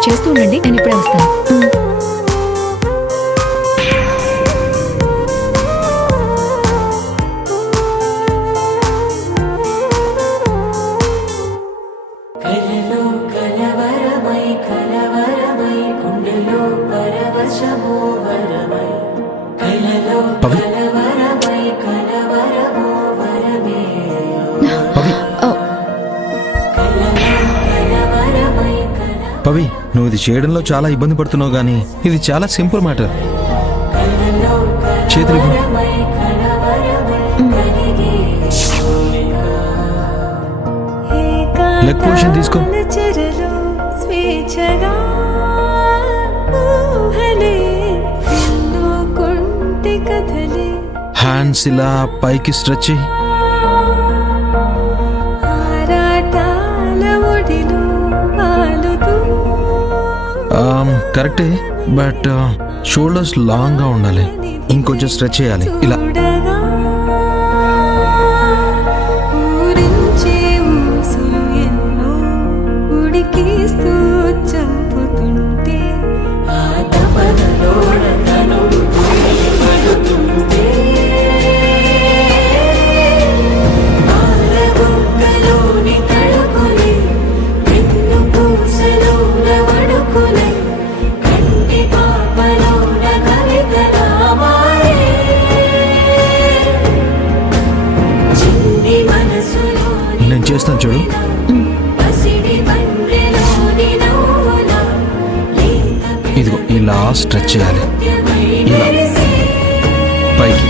మీరు చేస్తూ ఉండండి, నేను ఇప్పుడే వస్తాను. పవి పవి పవి, నువ్వు ఇది చేయడంలో చాలా ఇబ్బంది పడుతున్నావు, కానీ ఇది చాలా సింపుల్ మ్యాటర్. చేతులు ఇవ్వు. లెగ్ పొజిషన్ తీసుకో. హ్యాండ్స్ ఇలా పైకి స్ట్రెచ్ చేయి. కరెక్టే, బట్ షోల్డర్స్ లాంగ్గా ఉండాలి. ఇంకొంచెం స్ట్రెచ్ చేయాలి ఇలా. నేను చేస్తాను చూడు. ఇదిగో ఇలా స్ట్రెచ్ చేయాలి, ఇలా పైకి.